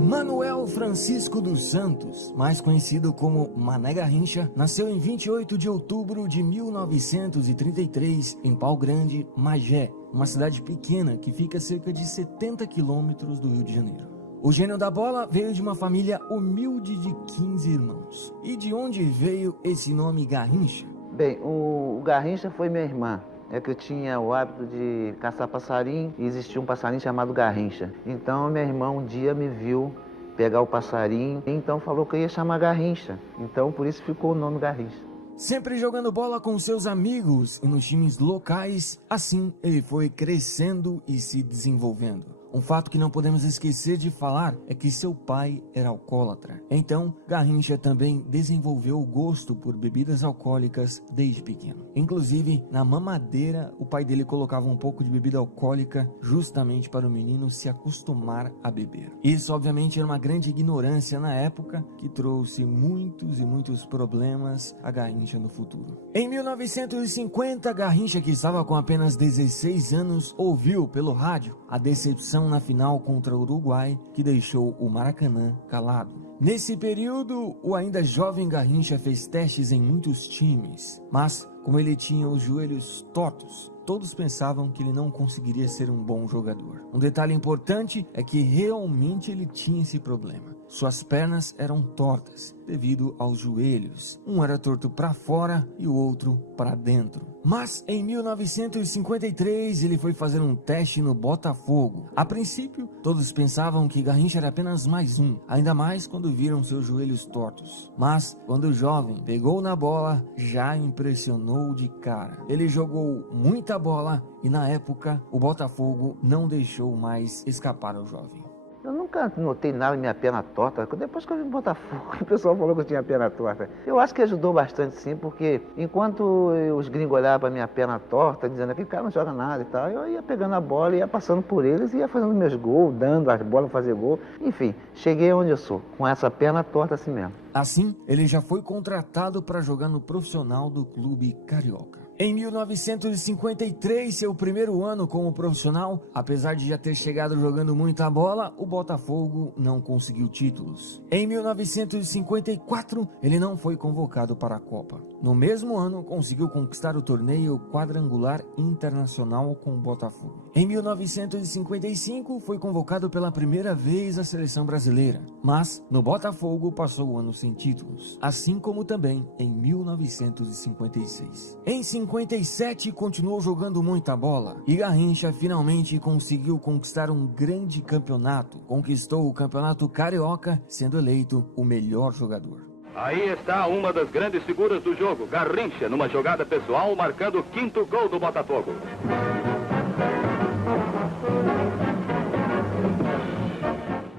Manuel Francisco dos Santos, mais conhecido como Mané Garrincha, nasceu em 28 de outubro de 1933 em Pau Grande, Magé, uma cidade pequena que fica a cerca de 70 quilômetros do Rio de Janeiro. O gênio da bola veio de uma família humilde de 15 irmãos. E de onde veio esse nome Garrincha? Bem, o Garrincha foi minha irmã. É que eu tinha o hábito de caçar passarinho e existia um passarinho chamado Garrincha. Então, minha irmã um dia me viu pegar o passarinho e então falou que eu ia chamar Garrincha. Então, por isso ficou o nome Garrincha. Sempre jogando bola com seus amigos e nos times locais, assim ele foi crescendo e se desenvolvendo. Um fato que não podemos esquecer de falar é que seu pai era alcoólatra. Então, Garrincha também desenvolveu o gosto por bebidas alcoólicas desde pequeno. Inclusive, na mamadeira, o pai dele colocava um pouco de bebida alcoólica justamente para o menino se acostumar a beber. Isso, obviamente, era uma grande ignorância na época que trouxe muitos e muitos problemas a Garrincha no futuro. Em 1950, Garrincha, que estava com apenas 16 anos, ouviu pelo rádio a decepção na final contra o Uruguai, que deixou o Maracanã calado. Nesse período, o ainda jovem Garrincha fez testes em muitos times, mas como ele tinha os joelhos tortos, todos pensavam que ele não conseguiria ser um bom jogador. Um detalhe importante é que realmente ele tinha esse problema. Suas pernas eram tortas devido aos joelhos. Um era torto para fora e o outro para dentro. Mas em 1953 ele foi fazer um teste no Botafogo. A princípio, todos pensavam que Garrincha era apenas mais um, ainda mais quando viram seus joelhos tortos. Mas quando o jovem pegou na bola, já impressionou de cara. Ele jogou muita bola e na época o Botafogo não deixou mais escapar ao jovem. Eu nunca notei nada em minha perna torta. Depois que eu vim no Botafogo, o pessoal falou que eu tinha perna torta. Eu acho que ajudou bastante sim, porque enquanto os gringos olhavam para minha perna torta, dizendo que cara não joga nada e tal, eu ia pegando a bola, ia passando por eles, ia fazendo meus gols, dando as bolas para fazer gol. Enfim, cheguei onde eu sou, com essa perna torta assim mesmo. Assim, ele já foi contratado para jogar no profissional do clube carioca. Em 1953, seu primeiro ano como profissional, apesar de já ter chegado jogando muita bola, o Botafogo não conseguiu títulos. Em 1954, ele não foi convocado para a Copa. No mesmo ano, conseguiu conquistar o torneio quadrangular internacional com o Botafogo. Em 1955, foi convocado pela primeira vez à seleção brasileira, mas no Botafogo passou o ano sem títulos, assim como também em 1956. Em 57 continuou jogando muita bola e Garrincha finalmente conseguiu conquistar um grande campeonato. Conquistou o Campeonato Carioca, sendo eleito o melhor jogador. Aí está uma das grandes figuras do jogo, Garrincha, numa jogada pessoal, marcando o 5º gol do Botafogo.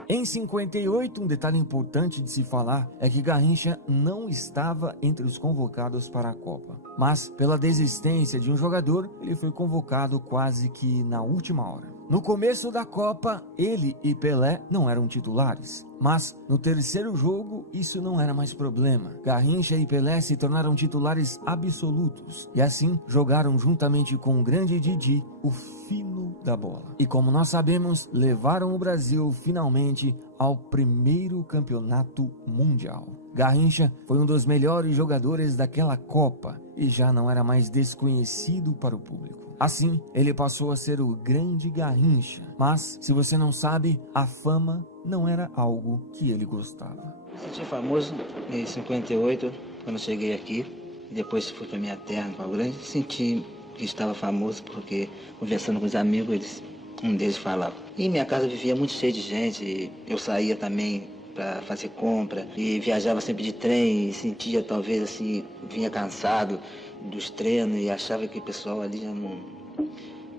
Em 58, um detalhe importante de se falar é que Garrincha não estava entre os convocados para a Copa. Mas, pela desistência de um jogador, ele foi convocado quase que na última hora. No começo da Copa, ele e Pelé não eram titulares. Mas, no terceiro jogo, isso não era mais problema. Garrincha e Pelé se tornaram titulares absolutos. E assim, jogaram juntamente com o grande Didi, o fino da bola. E como nós sabemos, levaram o Brasil finalmente ao primeiro campeonato mundial. Garrincha foi um dos melhores jogadores daquela Copa e já não era mais desconhecido para o público. Assim, ele passou a ser o grande Garrincha. Mas, se você não sabe, a fama não era algo que ele gostava. Senti famoso em 58, quando cheguei aqui. Depois fui para minha terra, Pau Grande. Senti que estava famoso porque, conversando com os amigos, um deles falava. E minha casa vivia muito cheia de gente. Eu saía também para fazer compra e viajava sempre de trem e sentia talvez assim, vinha cansado dos treinos e achava que o pessoal ali já não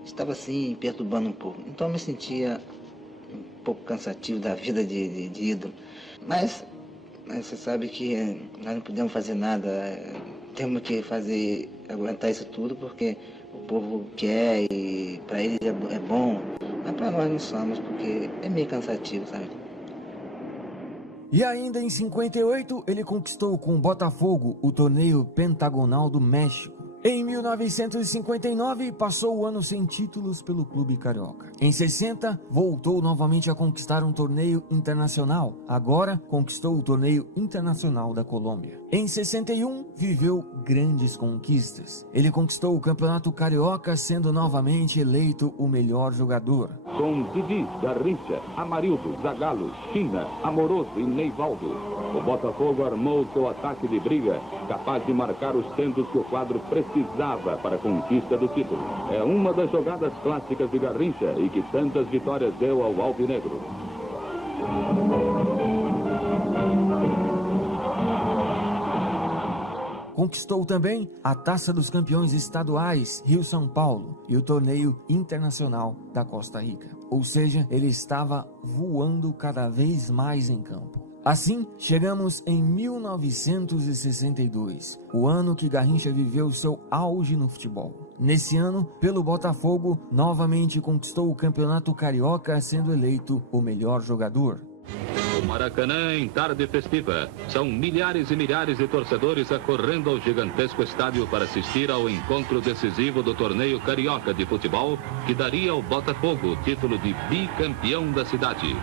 estava assim perturbando um pouco. Então eu me sentia um pouco cansativo da vida de ídolo. Mas você sabe que nós não podemos fazer nada, temos que aguentar isso tudo porque o povo quer e para eles é bom, mas para nós não somos porque é meio cansativo, sabe? E ainda em 58, ele conquistou com o Botafogo o torneio pentagonal do México. Em 1959, passou o ano sem títulos pelo clube carioca. Em 60, voltou novamente a conquistar um torneio internacional. Agora, conquistou o torneio internacional da Colômbia. Em 61, viveu grandes conquistas. Ele conquistou o campeonato carioca, sendo novamente eleito o melhor jogador. Com Didi, Garrincha, Amarildo, Zagallo, China, Amoroso e Neivaldo, o Botafogo armou seu ataque de briga, capaz de marcar os tentos que o quadro precisava para a conquista do título. É uma das jogadas clássicas de Garrincha e que tantas vitórias deu ao alvinegro. Conquistou também a Taça dos Campeões Estaduais Rio-São Paulo e o Torneio Internacional da Costa Rica. Ou seja, ele estava voando cada vez mais em campo. Assim, chegamos em 1962, o ano que Garrincha viveu seu auge no futebol. Nesse ano, pelo Botafogo, novamente conquistou o Campeonato Carioca, sendo eleito o melhor jogador. O Maracanã em tarde festiva. São milhares e milhares de torcedores acorrendo ao gigantesco estádio para assistir ao encontro decisivo do torneio carioca de futebol, que daria ao Botafogo o título de bicampeão da cidade.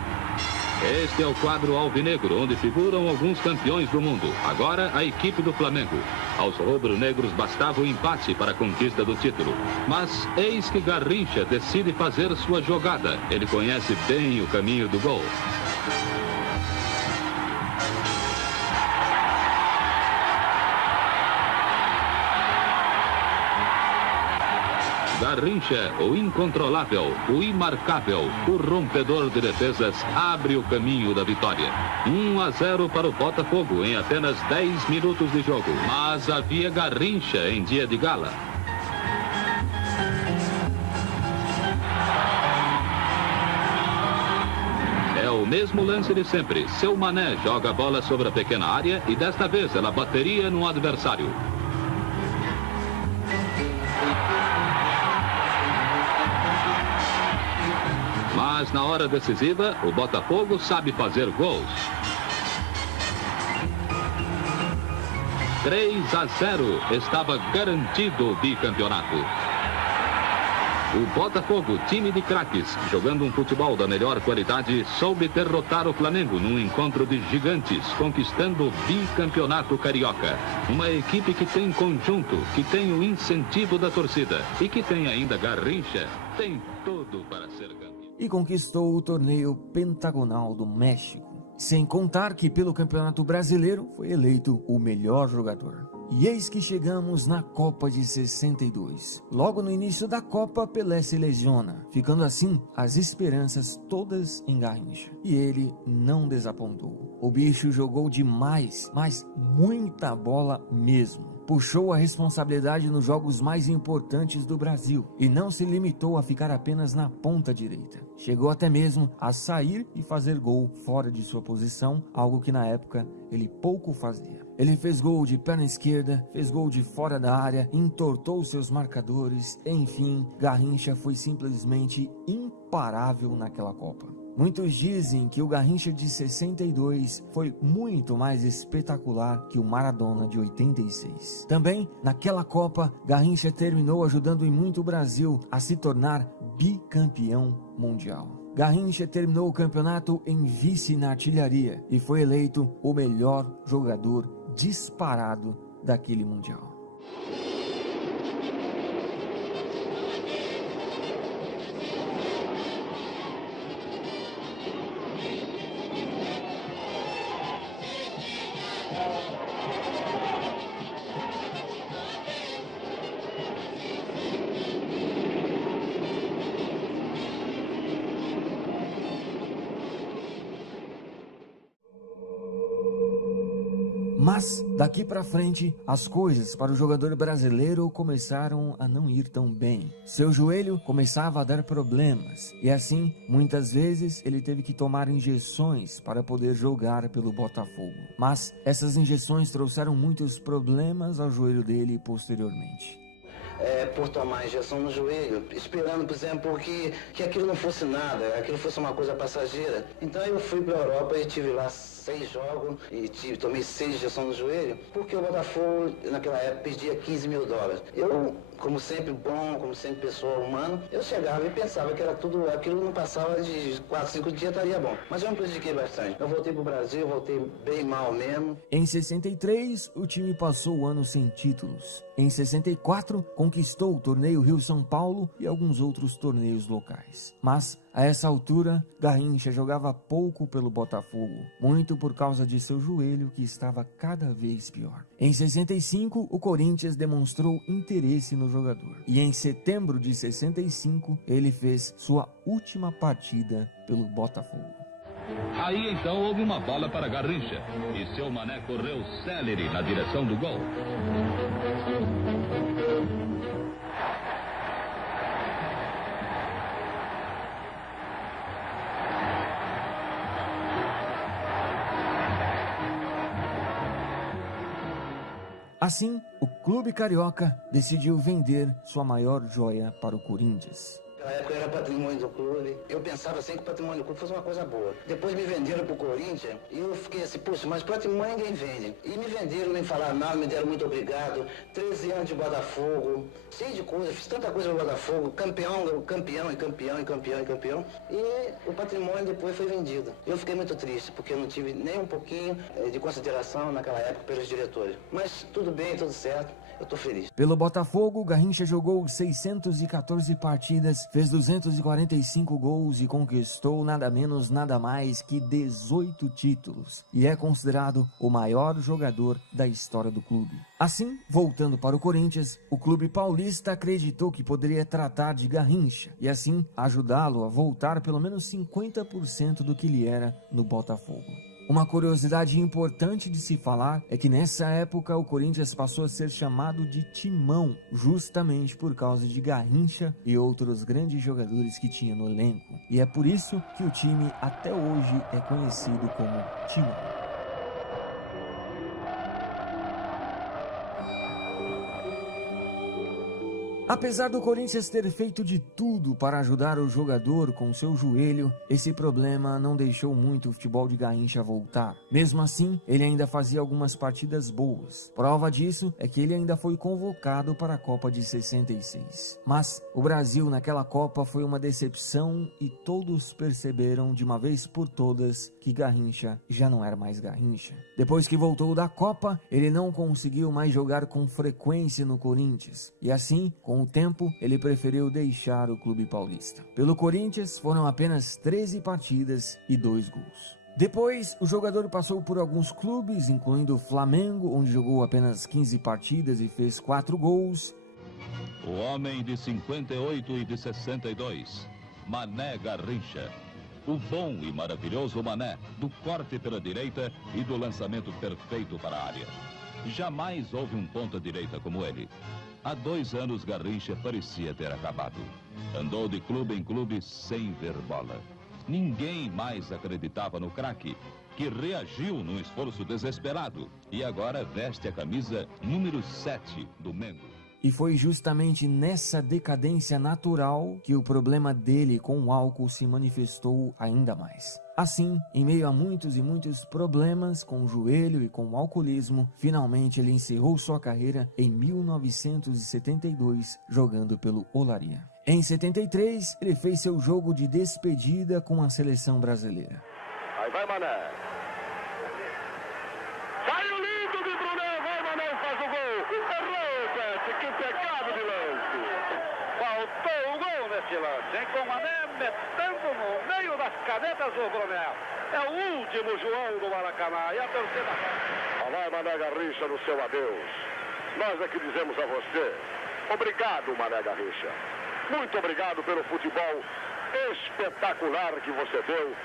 Este é o quadro alvinegro, onde figuram alguns campeões do mundo. Agora, a equipe do Flamengo. Aos rubro-negros bastava o empate para a conquista do título. Mas eis que Garrincha decide fazer sua jogada. Ele conhece bem o caminho do gol. Garrincha, o incontrolável, o imarcável, o rompedor de defesas, abre o caminho da vitória. 1-0 para o Botafogo em apenas 10 minutos de jogo. Mas havia Garrincha em dia de gala. É o mesmo lance de sempre. Seu Mané joga a bola sobre a pequena área e desta vez ela bateria no adversário. Mas na hora decisiva, o Botafogo sabe fazer gols. 3-0, estava garantido o bicampeonato. O Botafogo, time de craques, jogando um futebol da melhor qualidade, soube derrotar o Flamengo num encontro de gigantes, conquistando o bicampeonato carioca. Uma equipe que tem conjunto, que tem o incentivo da torcida e que tem ainda Garrincha, tem tudo para ser campeão. E conquistou o torneio pentagonal do México. Sem contar que pelo Campeonato Brasileiro foi eleito o melhor jogador. E eis que chegamos na Copa de 62. Logo no início da Copa, Pelé se lesiona, ficando assim as esperanças todas em Garrincha. E ele não desapontou. O bicho jogou demais, mas muita bola mesmo. Puxou a responsabilidade nos jogos mais importantes do Brasil e não se limitou a ficar apenas na ponta direita. Chegou até mesmo a sair e fazer gol fora de sua posição, algo que na época ele pouco fazia. Ele fez gol de perna esquerda, fez gol de fora da área, entortou seus marcadores, enfim, Garrincha foi simplesmente imparável naquela Copa. Muitos dizem que o Garrincha de 62 foi muito mais espetacular que o Maradona de 86. Também, naquela Copa, Garrincha terminou ajudando em muito o Brasil a se tornar bicampeão mundial. Garrincha terminou o campeonato em vice na artilharia e foi eleito o melhor jogador disparado daquele mundial. Mas, daqui para frente, as coisas para o jogador brasileiro começaram a não ir tão bem. Seu joelho começava a dar problemas e assim, muitas vezes, ele teve que tomar injeções para poder jogar pelo Botafogo. Mas essas injeções trouxeram muitos problemas ao joelho dele posteriormente. por tomar injeção no joelho, esperando, por exemplo, que aquilo não fosse nada, aquilo fosse uma coisa passageira. Então eu fui para a Europa e tive lá 6 jogos e tomei 6 injeções no joelho, porque o Botafogo naquela época pedia 15 mil dólares. Eu, como sempre bom, como sempre pessoa humana, eu chegava e pensava que era tudo, aquilo não passava de 4, 5 dias, estaria bom. Mas eu me prejudiquei bastante. Eu voltei pro Brasil, voltei bem mal mesmo. Em 63, o time passou o ano sem títulos. Em 64, conquistou o torneio Rio-São Paulo e alguns outros torneios locais. Mas, a essa altura, Garrincha jogava pouco pelo Botafogo, muito por causa de seu joelho que estava cada vez pior. Em 65, o Corinthians demonstrou interesse no jogador. E em setembro de 65, ele fez sua última partida pelo Botafogo. Aí então houve uma bola para Garrincha e seu Mané correu célere na direção do gol. Assim, o clube carioca decidiu vender sua maior joia para o Corinthians. Naquela época era patrimônio do clube. Eu pensava assim que o patrimônio do clube fosse uma coisa boa. Depois me venderam pro Corinthians e eu fiquei assim, puxa, mas patrimônio ninguém vende. E me venderam, nem falaram nada, me deram muito obrigado. 13 anos de Botafogo, cheio de coisa, fiz tanta coisa no Botafogo, campeão. E o patrimônio depois foi vendido. Eu fiquei muito triste, porque eu não tive nem um pouquinho de consideração naquela época pelos diretores. Mas tudo bem, tudo certo, eu tô feliz. Pelo Botafogo, Garrincha jogou 614 partidas, fez 245 gols e conquistou nada menos, nada mais que 18 títulos. E é considerado o maior jogador da história do clube. Assim, voltando para o Corinthians, o clube paulista acreditou que poderia tratar de Garrincha e assim ajudá-lo a voltar pelo menos 50% do que ele era no Botafogo. Uma curiosidade importante de se falar é que nessa época o Corinthians passou a ser chamado de Timão, justamente por causa de Garrincha e outros grandes jogadores que tinha no elenco. E é por isso que o time até hoje é conhecido como Timão. Apesar do Corinthians ter feito de tudo para ajudar o jogador com seu joelho, esse problema não deixou muito o futebol de Garrincha voltar. Mesmo assim, ele ainda fazia algumas partidas boas. Prova disso é que ele ainda foi convocado para a Copa de 66. Mas o Brasil naquela Copa foi uma decepção e todos perceberam de uma vez por todas que Garrincha já não era mais Garrincha. Depois que voltou da Copa, ele não conseguiu mais jogar com frequência no Corinthians. E assim, com o tempo, ele preferiu deixar o clube paulista. Pelo Corinthians, foram apenas 13 partidas e 2 gols. Depois, o jogador passou por alguns clubes, incluindo o Flamengo, onde jogou apenas 15 partidas e fez 4 gols. O homem de 58 e de 62, Mané Garrincha. O bom e maravilhoso Mané, do corte pela direita e do lançamento perfeito para a área. Jamais houve um ponta-direita como ele. Há 2 anos Garrincha parecia ter acabado. Andou de clube em clube sem ver bola. Ninguém mais acreditava no craque, que reagiu num esforço desesperado e agora veste a camisa número 7 do Mengo. E foi justamente nessa decadência natural que o problema dele com o álcool se manifestou ainda mais. Assim, em meio a muitos e muitos problemas com o joelho e com o alcoolismo, finalmente ele encerrou sua carreira em 1972, jogando pelo Olaria. Em 73, ele fez seu jogo de despedida com a seleção brasileira. Aí vai Mané. Saiu lindo de Brunet, vai Mané e faz o gol. Errou, Pet, que pecado de lance. Faltou o gol nesse lance, hein? Com o Mané metendo no meio das canetas do Brunet. É o último João do Maracanã e a torcida. Vai Mané Garrincha no seu adeus. Nós é que dizemos a você, obrigado Mané Garrincha. Muito obrigado pelo futebol espetacular que você deu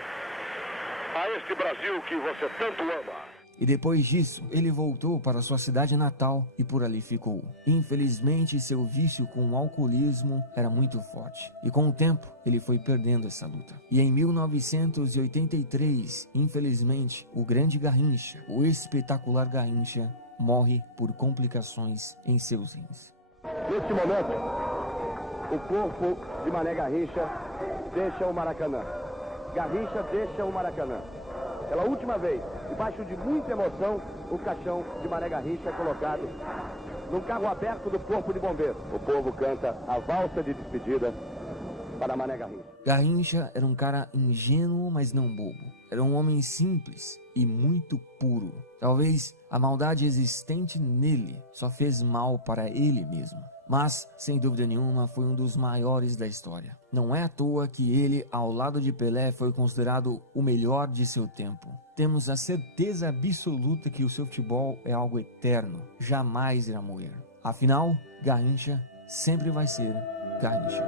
a este Brasil que você tanto ama. E depois disso, ele voltou para sua cidade natal e por ali ficou. Infelizmente, seu vício com o alcoolismo era muito forte. E com o tempo, ele foi perdendo essa luta. E em 1983, infelizmente, o grande Garrincha, o espetacular Garrincha, morre por complicações em seus rins. Neste momento, o corpo de Mané Garrincha deixa o Maracanã. Garrincha deixa o Maracanã. Pela última vez, debaixo de muita emoção, o caixão de Mané Garrincha é colocado num carro aberto do Corpo de Bombeiros. O povo canta a valsa de despedida para Mané Garrincha. Garrincha era um cara ingênuo, mas não bobo. Era um homem simples e muito puro. Talvez a maldade existente nele só fez mal para ele mesmo. Mas, sem dúvida nenhuma, foi um dos maiores da história. Não é à toa que ele, ao lado de Pelé, foi considerado o melhor de seu tempo. Temos a certeza absoluta que o seu futebol é algo eterno, jamais irá morrer. Afinal, Garrincha sempre vai ser Garrincha.